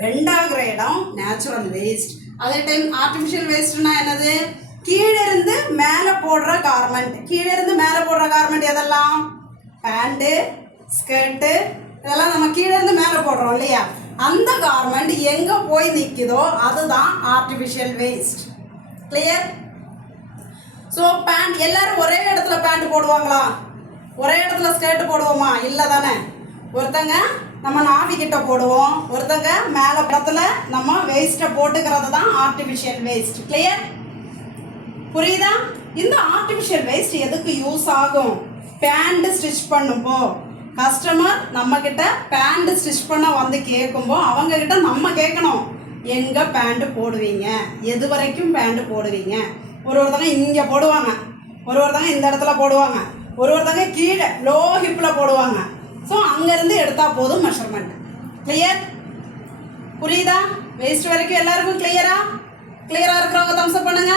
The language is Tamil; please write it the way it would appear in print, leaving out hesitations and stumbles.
பெண்ட் ஆகிற இடம் நேச்சுரல் வேஸ்ட். அதே டைம் ஆர்டிஃபிஷியல் வேஸ்ட்னா என்னது? கீழே இருந்து மேலே போடுற கார்மெண்ட். கீழே இருந்து மேலே போடுற கார்மெண்ட் எதெல்லாம்? பேண்ட்டு, ஸ்கர்ட்டு, இதெல்லாம் நம்ம கீழே இருந்து மேலே போடுறோம் இல்லையா? அந்த கார்மெண்ட் எங்கே போய் நிற்குதோ அதுதான் artificial waist. Clear? So pant எல்லாரும் ஒரே இடத்துல பேண்ட் போடுவாங்களா? ஒரே இடத்துல ஸ்கர்ட் போடுவோமா? இல்லை தானே. ஒருத்தங்க நம்ம நாவிக்கிட்ட போடுவோம், ஒருத்தங்க மேலே இடத்துல நம்ம வேஸ்ட்டை போட்டுக்கிறது தான் ஆர்டிஃபிஷியல் வேஸ்ட். கிளியர்? புரியுதா? இந்த ஆர்டிஃபிஷியல் வேஸ்ட் எதுக்கு யூஸ் ஆகும்? பேண்ட் ஸ்டிச் பண்ணும்போ கஸ்டமர் நம்மக்கிட்ட பேண்ட் ஸ்டிச் பண்ண வந்து கேட்கும்போ அவங்கக்கிட்ட நம்ம கேட்கணும், எங்கே பேண்ட்டு போடுவீங்க, எது வரைக்கும் பேண்ட்டு போடுவீங்க. ஒருத்தங்க இங்கே போடுவாங்க, ஒருத்தங்க இந்த இடத்துல போடுவாங்க, ஒருத்தங்க கீழே லோ ஹிப்பில் போடுவாங்க. ஸோ அங்கேருந்து எடுத்தால் போதும் மெஷர்மெண்ட். கிளியர்? புரியுதா? வேஸ்ட் வரைக்கும் எல்லாருக்கும் கிளியரா? கிளியராக இருக்கிறவங்க தம்ஸ் அப் பண்ணுங்க.